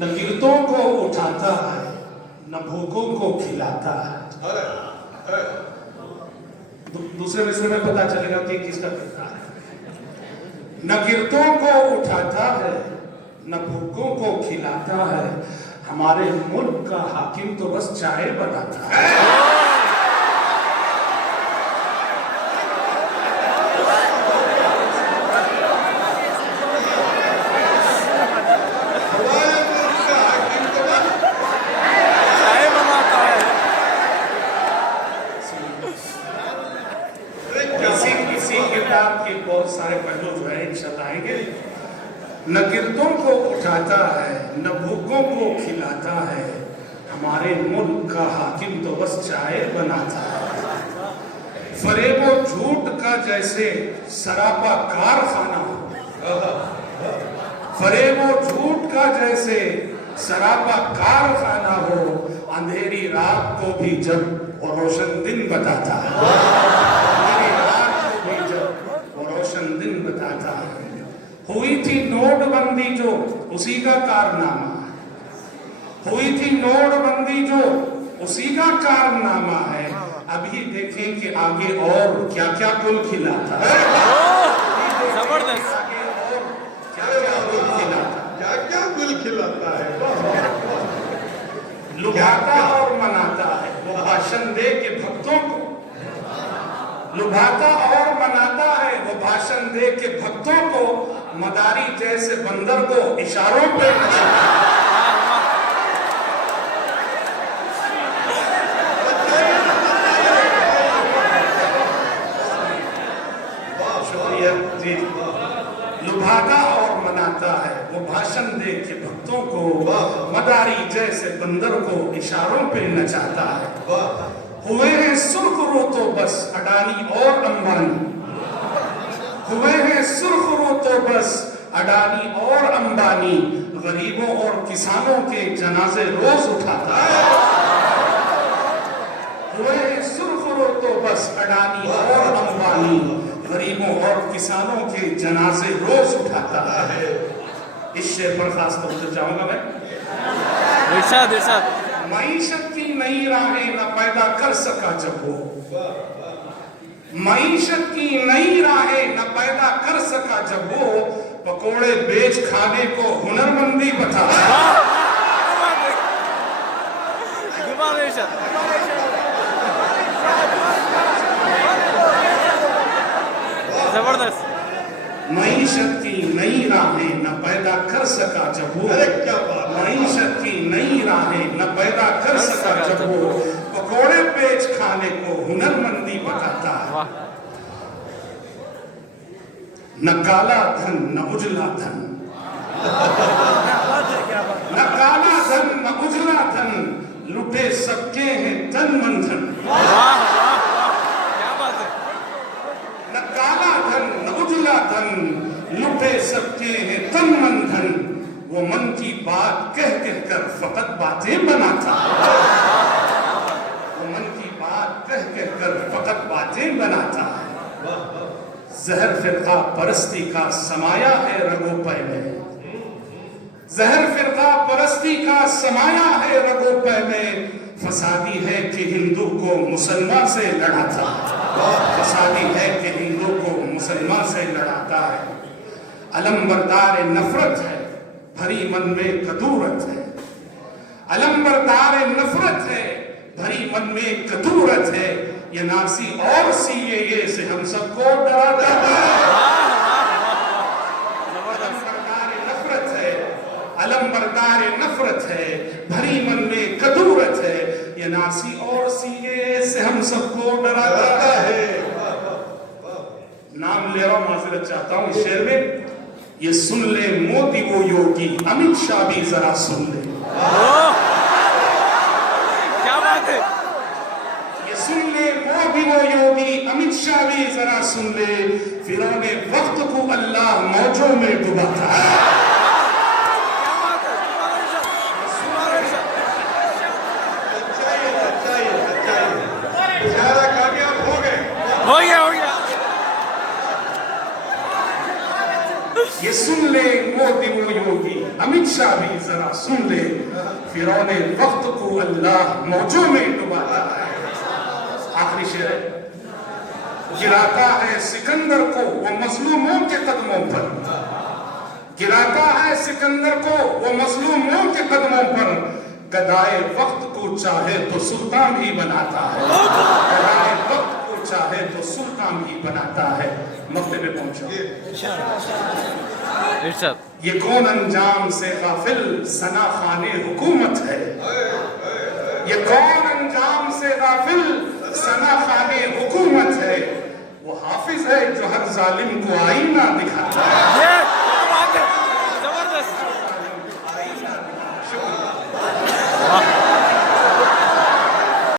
न गिरतों को उठाता है न भूखों को खिलाता है। दूसरे मिसरे में पता चलेगा कि किसका किरदार है। न गिरतों को उठाता है न भूखों को खिलाता है, हमारे मुल्क का हाकिम तो बस चाय बनाता है। बहुत सारे पहलू जो है इंशाल्लाह आएंगे। न गिरदों को उठाता है न भूखों को खिलाता है, हमारे मुल्क का हाकिम तो बस चाय बनाता है। फरेबो झूठ का जैसे सरापा कारखाना हो, फरेबो झूठ का जैसे सरापा कारखाना हो, अंधेरी रात को भी जब वो रोशन दिन बताता है, दिन बताता है। हुई थी नोटबंदी जो उसी का कारनामा, हुई थी नोटबंदी जो उसी का कारनामा है। अभी देखें कि आगे और क्या क्या गुल खिलाता है। जबरदस्त, आगे और क्या क्या गुल खिलाता, क्या क्या गुल खिलाता है, लुभाता और मनाता है वो भाषण दे के भक्तों को, लुभाता और मनाता है वो भाषण दे के भक्तों को, मदारी जैसे बंदर को इशारों पे नचाता है। शुक्रिया जी। लुभाता और मनाता है वो भाषण दे के भक्तों को, मदारी जैसे बंदर को इशारों पे नचाता है। हुए हैं सुर्ख रो तो बस अडानी और अंबानी, हुए हैं सुर्ख रो तो बस अडानी और अंबानी, गरीबों और किसानों के जनाजे रोज उठाता है। हुए हैं सुर्ख रो तो बस अडानी और अंबानी, गरीबों और किसानों के जनाजे रोज उठाता है। इस शेर पर खास तौर से जाऊंगा मैं। इरशाद इरशाद। मईशत की नई राहें न पैदा कर सका जब वो, मईशत की नई राहें न पैदा कर सका जब वो, पकोड़े बेच खाने को हुनरमंदी बता। जबरदस्त। मईशत की नई राहें न पैदा कर सका जब वो, मईशत की नई राहें न पैदा कर सका जब वो, पकोड़े बेच खाने को हुनरमंदी बताता है। न काला धन न उजला धन, न काला धन न उजला धन, लुटे सबके हैं तन मन धन। न काला धन न उजला धन, लुटे सबके हैं तन मन धन, वो मन की बात कह कह कर फकत बातें बनाता, वो मन की बात कह कह कर फकत बातें बनाता है। जहर फिरका परस्ती का समाया है रगों पे में, जहर फिरका परस्ती का समाया है रगों पे में, फसादी है कि हिंदू को मुसलमान से लड़ाता है, फसादी है कि हिंदू को मुसलमान से लड़ाता है। अलंबरदार नफरत है भरी मन में कदूरत है, अलंबरदार नफरत है भरी मन में कदूरत है, ये नासी और सीएए से हम सबको डराता है। अलंबरदार नफरत है, अलंबरदार नफरत है भरी मन में कदूरत है, ये नासी और सीएए से हम सबको डराता है। नाम ले रहा हूं, माजरत चाहता हूं इस शेर में। ये सुन ले मोदी वो योगी, अमित शाह भी जरा सुन ले। क्या बात है। ये सुन ले मोदी वो योगी, अमित शाह भी जरा सुन ले, फिरौने वक्त को अल्लाह मौजों में डुबाता है। हो गया। ये सुन ले मोदी वो योगी, अमित शाह भी जरा سن لے فرعون وقت کو اللہ موجوں میں ڈباتا ہے. آخری شعر ہے. گراتا ہے سکندر کو وہ مظلوموں کے قدموں پر, گراتا ہے سکندر کو وہ مظلوموں کے قدموں پر, گدائے وقت کو چاہے تو سلطان بھی بناتا ہے, گدائے وقت کو چاہے تو سلطان بھی بناتا ہے. مقطع پہ پہنچا. ارشاد. یہ کون انجام سے غافل ثنا خوان حکومت ہے, یہ کون انجام سے غافل ثنا خوان